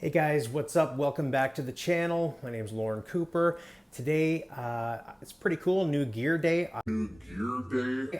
Hey guys, what's up? Welcome back to the channel. My name is Lauren Cooper. Today, it's pretty cool, new gear day.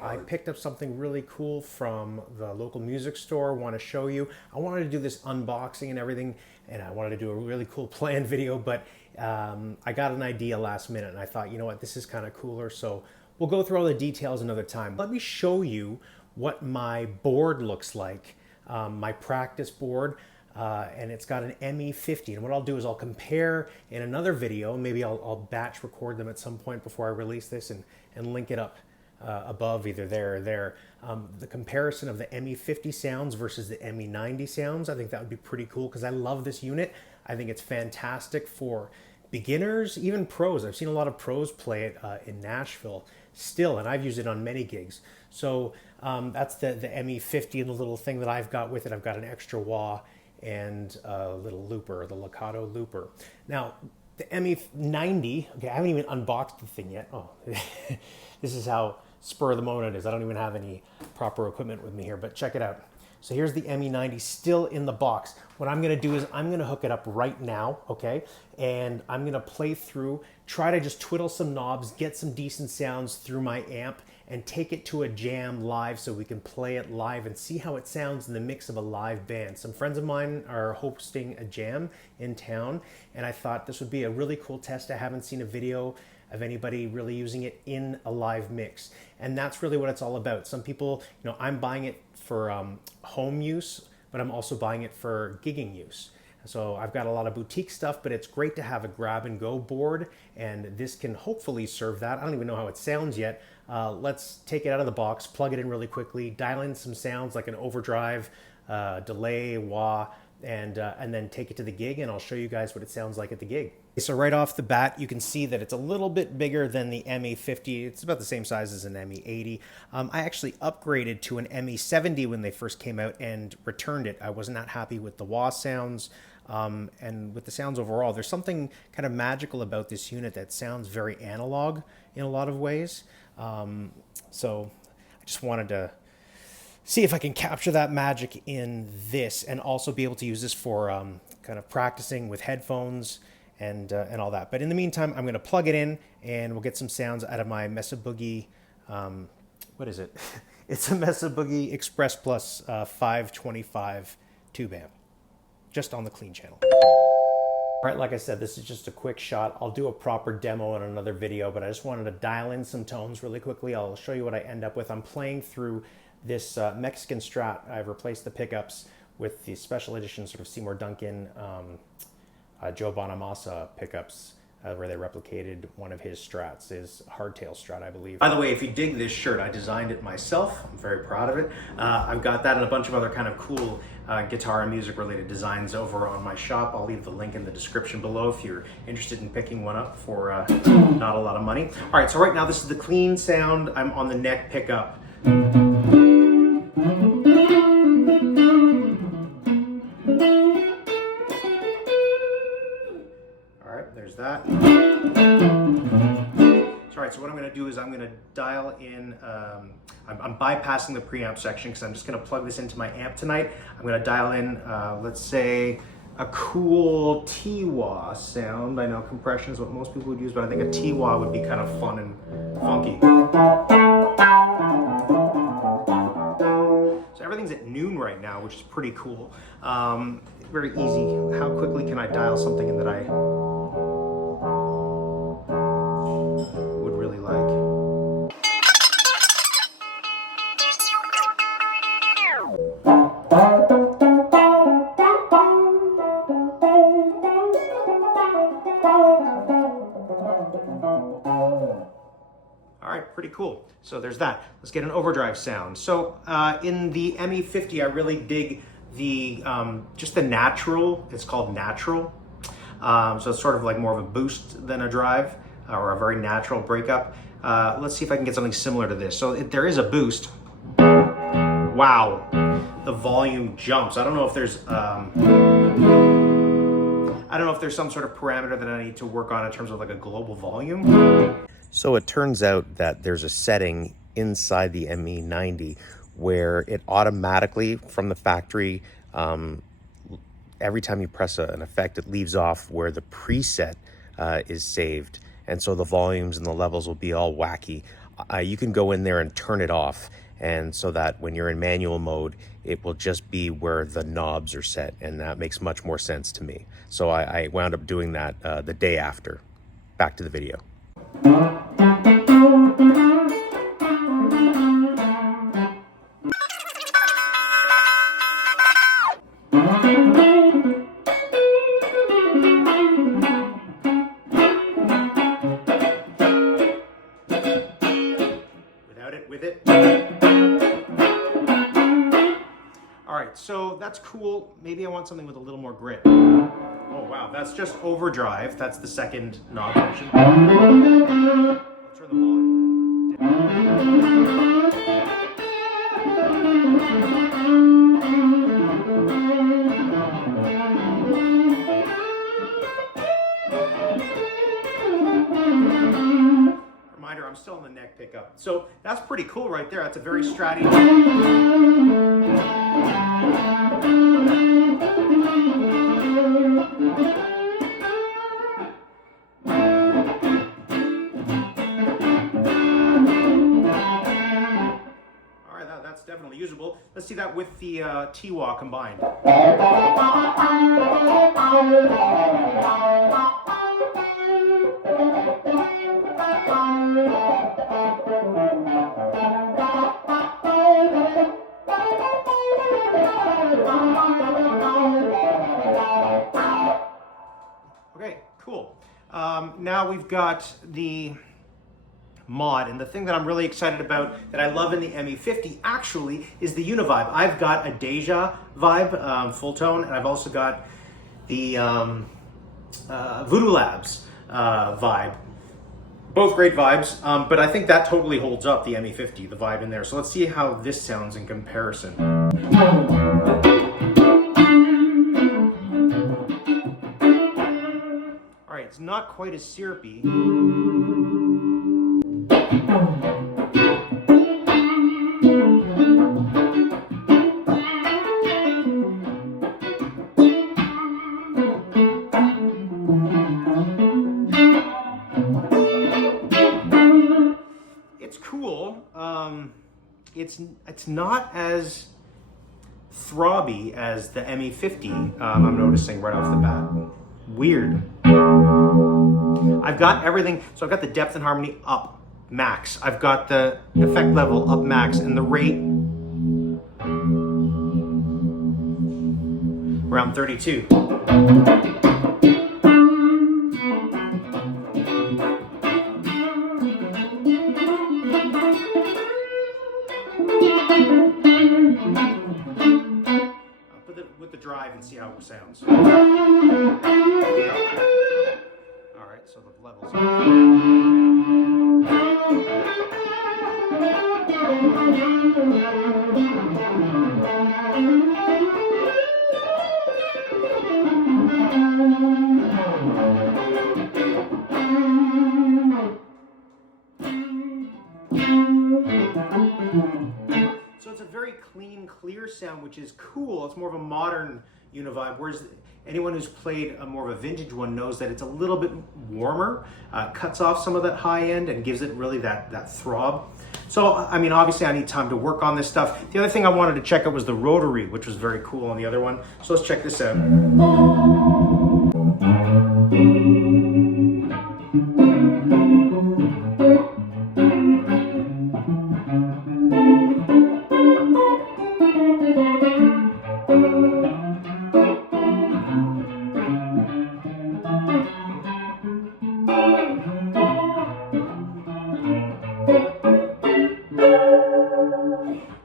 I picked up something really cool from the local music store. Want to show you. I wanted to do this unboxing and everything, and I wanted to do a really cool planned video, but I got an idea last minute, and I thought, you know what, this is kind of cooler, so we'll go through all the details another time. Let me show you what my board looks like, my practice board. And it's got an ME-90, and what I'll do is I'll compare in another video. Maybe I'll batch record them at some point before I release this and link it up above, either there or there. The comparison of the ME-90 sounds versus the ME-90 sounds, I think that would be pretty cool because I love this unit. I think it's fantastic for beginners, even pros. I've seen a lot of pros play it in Nashville still, and I've used it on many gigs. So that's the ME-90 and the little thing that I've got with it. I've got an extra wah and a little looper, the Locato looper. Now, the ME-90, okay, I haven't even unboxed the thing yet. Oh, this is how spur of the moment it is. I don't even have any proper equipment with me here, but check it out. So here's the ME-90 still in the box. What I'm gonna do is I'm gonna hook it up right now, okay? And I'm gonna play through, try to just twiddle some knobs, get some decent sounds through my amp, and take it to a jam live so we can play it live and see how it sounds in the mix of a live band. Some friends of mine are hosting a jam in town, and I thought this would be a really cool test. I haven't seen a video of anybody really using it in a live mix, and that's really what it's all about. Some people, you know, I'm buying it for home use, but I'm also buying it for gigging use. So I've got a lot of boutique stuff, but it's great to have a grab and go board, and this can hopefully serve that. I don't even know how it sounds yet. Let's take it out of the box, plug it in really quickly, dial in some sounds like an overdrive, delay, wah, and then take it to the gig, and I'll show you guys what it sounds like at the gig. So right off the bat, you can see that it's a little bit bigger than the ME-90. It's about the same size as an ME-80. I actually upgraded to an ME-70 when they first came out and returned it. I was not happy with the wah sounds and with the sounds overall. There's something kind of magical about this unit that sounds very analog in a lot of ways. So I just wanted to see if I can capture that magic in this and also be able to use this for kind of practicing with headphones and all that. But in the meantime, I'm going to plug it in and we'll get some sounds out of my Mesa Boogie. What is it? It's a Mesa Boogie Express Plus 525 tube amp, just on the clean channel. All right, like I said, this is just a quick shot. I'll do a proper demo in another video, but I just wanted to dial in some tones really quickly. I'll show you what I end up with. I'm playing through this Mexican Strat. I've replaced the pickups with the special edition sort of Seymour Duncan, Joe Bonamassa pickups, where they replicated one of his Strats, his hardtail Strat, I believe. By the way, if you dig this shirt, I designed it myself. I'm very proud of it. I've got that and a bunch of other kind of cool guitar and music related designs over on my shop. I'll leave the link in the description below if you're interested in picking one up for not a lot of money. All right, so right now this is the clean sound. I'm on the neck pickup. There's that. All right, so what I'm going to do is I'm going to dial in, I'm bypassing the preamp section because I'm just going to plug this into my amp tonight. I'm going to dial in, let's say, a cool T-wah sound. I know compression is what most people would use, but I think a T-wah would be kind of fun and funky. So everything's at noon right now, which is pretty cool. Very easy. How quickly can I dial something in that I would really like? All right, pretty cool. So there's that. Let's get an overdrive sound. So in the ME-90, I really dig the just the natural. It's called natural. So it's sort of like more of a boost than a drive or a very natural breakup. Let's see if I can get something similar to this. So there is a boost. Wow, the volume jumps. I don't know if there's some sort of parameter that I need to work on in terms of like a global volume. So it turns out that there's a setting inside the ME-90 where it automatically from the factory every time you press an effect, it leaves off where the preset is saved. And so the volumes and the levels will be all wacky. You can go in there and turn it off, and so that when you're in manual mode, it will just be where the knobs are set, and that makes much more sense to me. So I wound up doing that the day after. Back to the video. Without it, with it. All right, so that's cool. Maybe I want something with a little more grit. Oh wow, that's just overdrive. That's the second knob function. I'll turn the volume down. Reminder, I'm still in the neck pickup. So that's pretty cool right there. That's a very stratty. That's definitely usable. Let's see that with the T-Wah combined. Okay, cool. Now we've got the mod, and the thing that I'm really excited about that I love in the ME-50 actually is the Univibe. I've got a Deja vibe, full tone, and I've also got the Voodoo Labs vibe. Both great vibes, but I think that totally holds up the ME-50, the vibe in there. So let's see how this sounds in comparison. All right, it's not quite as syrupy. It's cool. It's not as throbby as the ME-50. I'm noticing right off the bat. Weird. I've got everything. So I've got the depth and harmony up max. I've got the effect level up max, and the rate around 32. I'll put it with the drive and see how it sounds. All right, so the levels. So it's a very clean, clear sound, which is cool. It's more of a modern Univibe, whereas anyone who's played a more of a vintage one knows that it's a little bit warmer, cuts off some of that high end and gives it really that throb. So, I mean, obviously I need time to work on this stuff. The other thing I wanted to check out was the rotary, which was very cool on the other one. So let's check this out.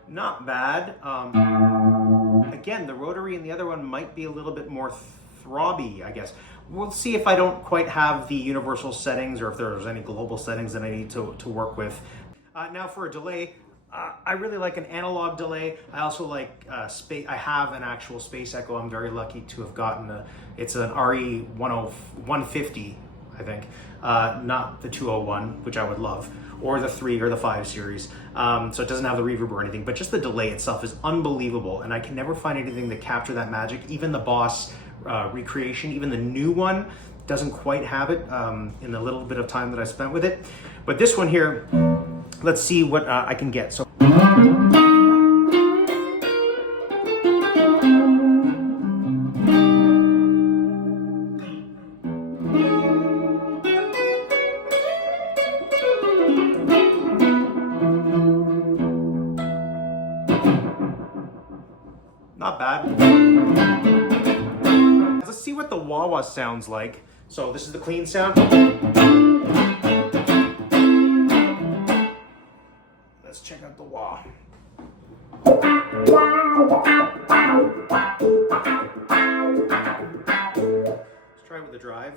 Not bad. Again, the rotary and the other one might be a little bit more throbby, I guess. We'll see if I don't quite have the universal settings or if there's any global settings that I need to work with. Now for a delay, I really like an analog delay. I also like I have an actual Space Echo. I'm very lucky to have gotten it's an RE150 I think. Not the 201, which I would love, or the 3 or the 5 series. So it doesn't have the reverb or anything, but just the delay itself is unbelievable, and I can never find anything to capture that magic. Even the Boss recreation, even the new one, doesn't quite have it in the little bit of time that I spent with it. But this one here, let's see what I can get. So. Not bad. Let's see what the wah-wah sounds like. So this is the clean sound. Let's check out the wah. Let's try with the drive.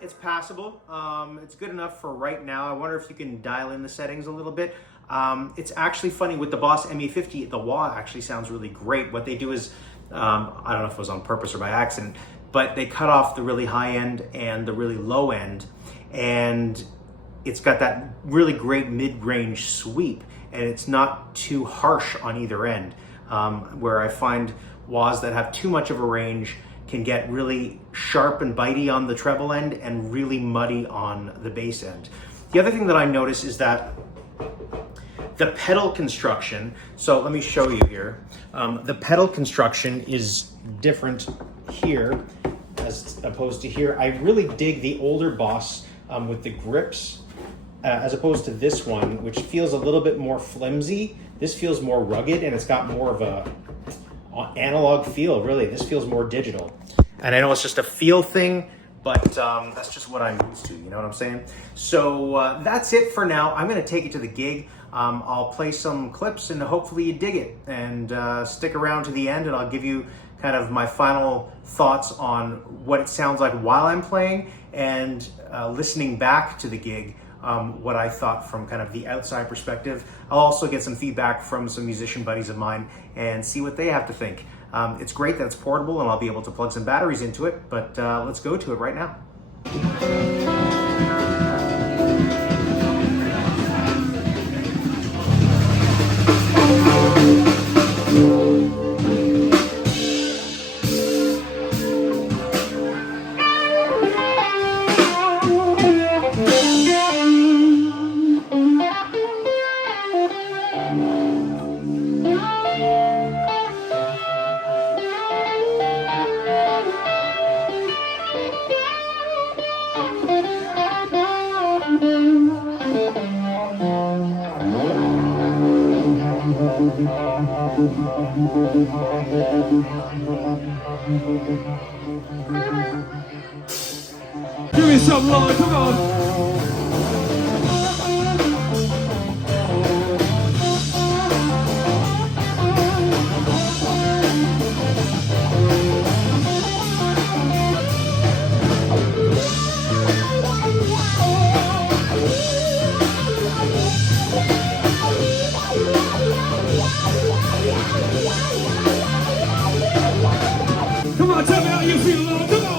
It's passable. It's good enough for right now. I wonder if you can dial in the settings a little bit. It's actually funny with the Boss ME-50, the wah actually sounds really great. What they do is, I don't know if it was on purpose or by accident, but they cut off the really high end and the really low end, and it's got that really great mid-range sweep, and it's not too harsh on either end, where I find wahs that have too much of a range can get really sharp and bitey on the treble end and really muddy on the bass end. The other thing that I notice is that the pedal construction, so let me show you here. The pedal construction is different here as opposed to here. I really dig the older Boss with the grips as opposed to this one, which feels a little bit more flimsy. This feels more rugged, and it's got more of a analog feel, really. This feels more digital. And I know it's just a feel thing, but that's just what I'm used to, you know what I'm saying? So that's it for now. I'm gonna take it to the gig. I'll play some clips and hopefully you dig it, and stick around to the end, and I'll give you kind of my final thoughts on what it sounds like while I'm playing, and listening back to the gig, what I thought from kind of the outside perspective. I'll also get some feedback from some musician buddies of mine and see what they have to think. It's great that it's portable and I'll be able to plug some batteries into it, but let's go to it right now. Give me some love, come on. Come on, tell me how you feel, Lord. Come on.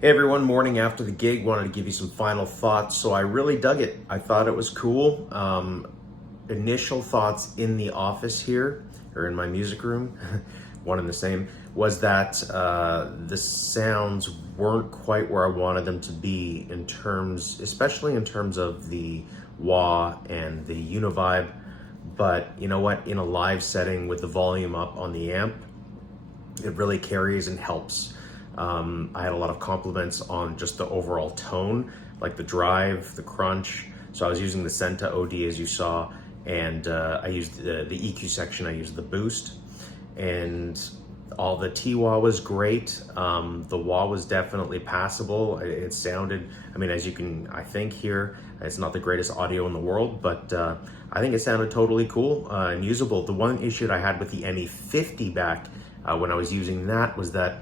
Hey everyone, morning after the gig, wanted to give you some final thoughts. So I really dug it. I thought it was cool. Initial thoughts in the office here, or in my music room, one and the same, was that the sounds weren't quite where I wanted them to be in terms, especially in terms of the wah and the univibe. but you know what, in a live setting with the volume up on the amp, it really carries and helps. I had a lot of compliments on just the overall tone, like the drive, the crunch. So I was using the Senta OD as you saw, and I used the EQ section, I used the boost, and all the T-wah was great. The wah was definitely passable. It sounded, I mean, as you can, I think, hear, it's not the greatest audio in the world, but I think it sounded totally cool and usable. The one issue that I had with the ME-50 back when I was using that was that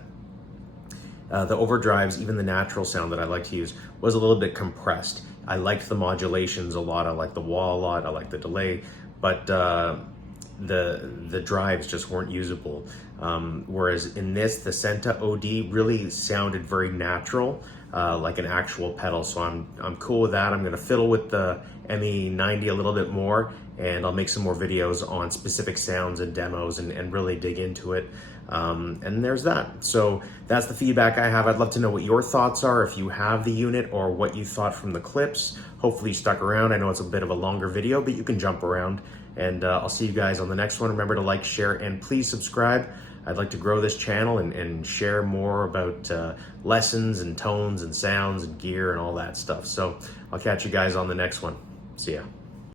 the overdrives, even the natural sound that I like to use, was a little bit compressed. I liked the modulations a lot, I liked the wah a lot, I liked the delay, but the drives just weren't usable. Whereas in this, the Senta OD really sounded very natural, like an actual pedal. So I'm cool with that. I'm gonna fiddle with the ME-90 a little bit more, and I'll make some more videos on specific sounds and demos and really dig into it. And there's that. So that's the feedback I have. I'd love to know what your thoughts are, if you have the unit, or what you thought from the clips. Hopefully you stuck around. I know it's a bit of a longer video, but you can jump around. And I'll see you guys on the next one. Remember to like, share, and please subscribe. I'd like to grow this channel and share more about lessons and tones and sounds and gear and all that stuff. So I'll catch you guys on the next one. See ya.